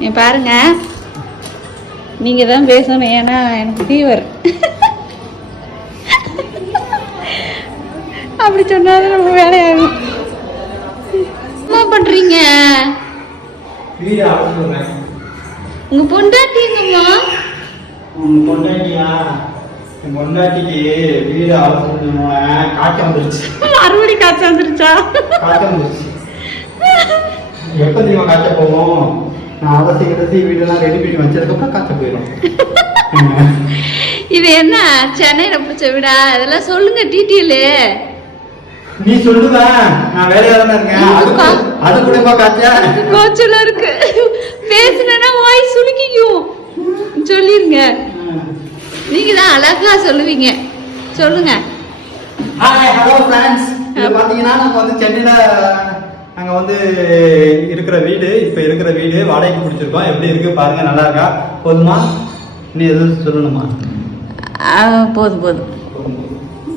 நீ பாருங்க. நீங்க தான் பேசணும் ஏன்னா எனக்கு ஃபீவர் அப்படி சொன்னாதான் நம்ம வேலையாகும். என்ன பண்றீங்க? வீடு ஆஃப் பண்ணுறேன் உங்க பொண்டாட்டிங்கம்மா உன் பொண்டாட்டியா? என் பொண்டாட்டிக்கு வீடு ஆஃப் பண்ணுவேன் காய்ச்ச வந்துருச்சு. மறுபடியும் காய்ச்சல் வந்துருச்சா? காய்ச்ச வந்துருச்சு எப்போ தெரியுமா காய்ச்ச போவோம் நான் அவசியம் கிடச்சி வீடெல்லாம் ரெடி பண்ணி வச்சதுக்கப்புறம் காய்ச்ச போயிடும் இது என்ன? சென்னையில பிடிச்ச வீடா? இதெல்லாம் சொல்லுங்க டீட்டெயிலு நீ சொல்லுவ நான் வேலையா தானே இருக்கேன். அது கூட- காய்ச்ச? கோச்சல இருக்கு. பேசுனா வாய் சுலுக்கிக்கும். சொல்லிருங்க. நீங்க தான் அழகா சொல்லுவீங்க. சொல்லுங்க. ஹலோ ஃப்ரெண்ட்ஸ் இது பார்த்தீங்கன்னா நம்ம வந்து சென்னையில் நாங்கள் வந்து இருக்கிற வீடு இப்போ இருக்கிற வீடு வாடகைக்கு பிடிச்சிருக்கோம். எப்படி இருக்கு பாருங்க நல்லா இருக்கா? போதுமா? நீ எதுவும் சொல்லணுமா? போதும் போதும்.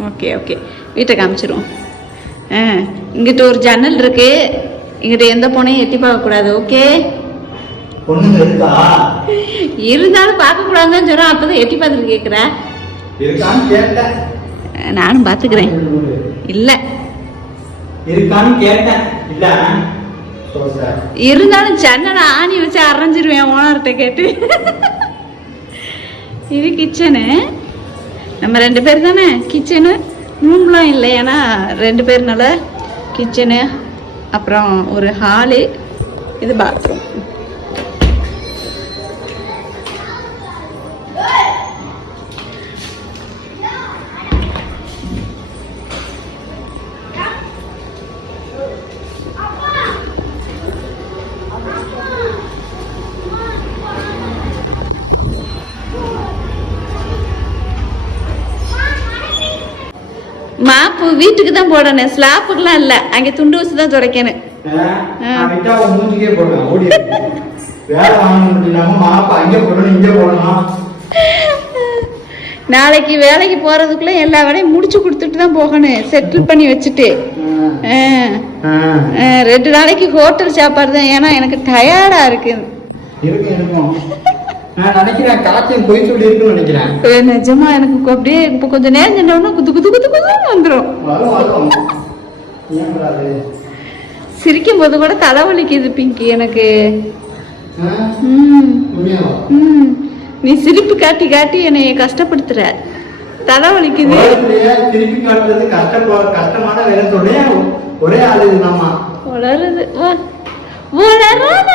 Okay okay. வீட்டை காமிச்சிருவோம். ஆ இங்கிட்ட ஒரு ஜன்னல் இருக்கு. இங்கிட்ட எந்த போனையும் எட்டி பார்க்கக்கூடாது ஓகே? இருந்தாலும் பார்க்கக்கூடாதுன்னு சொன்னா அப்பதான் எட்டி பார்த்துட்டு கேட்குறேன் நானும் பார்த்துக்கிறேன். இல்லை. இருக்கான்னு கேட்டேன். இல்ல. இருந்தாலும் ஜன்னலை ஆணி வச்சு அரைஞ்சிருவேன் ஓனர்கிட்ட கேட்டு. இது கிச்சனு நம்ம ரெண்டு பேர் தானே? கிச்சனு ரூம்லாம் இல்லை. ஏன்னா ரெண்டு பேர்னால கிச்சனு அப்புறம் ஒரு ஹாலு இது பாத்ரூம் மாப்பு வீட்டுக்கு தான் போடணும். ஸ்லாப்புக்கெல்லாம் இல்லை. அங்கே துண்டு வச்சு தான் துடைக்கணும். நாளைக்கு வேலைக்கு போகிறதுக்குள்ளே எல்லா வேலையும் முடிச்சு கொடுத்துட்டு தான் போகணும். செட்டில் பண்ணி வச்சுட்டு. ரெண்டு நாளைக்கு ஹோட்டல் சாப்பாடு தான். ஏன்னா எனக்கு டயர்டாக இருக்கு. நான் நினைக்கிறேன் காய்ச்சல் பொய் சொல்லி இருக்குன்னு நினைக்கிறேன். ஏ, நிஜமா எனக்கு அப்படியே இப்போ கொஞ்சம் நேரம் சென்றோம்னா குத்து குத்து குத்து குத்து வந்துடும் சிரிக்கும் போது கூட தலைவலிக்குது பிங்கி எனக்கு. நீ சிரிப்பு காட்டி காட்டி என்னை கஷ்டப்படுத்துற. தலைவலிக்குது. திருப்பி காட்டுறது கஷ்டப்பா கஷ்டமான வேலை சொல்லி ஒரே ஆளு நம்ம. வளருது வ- வளராத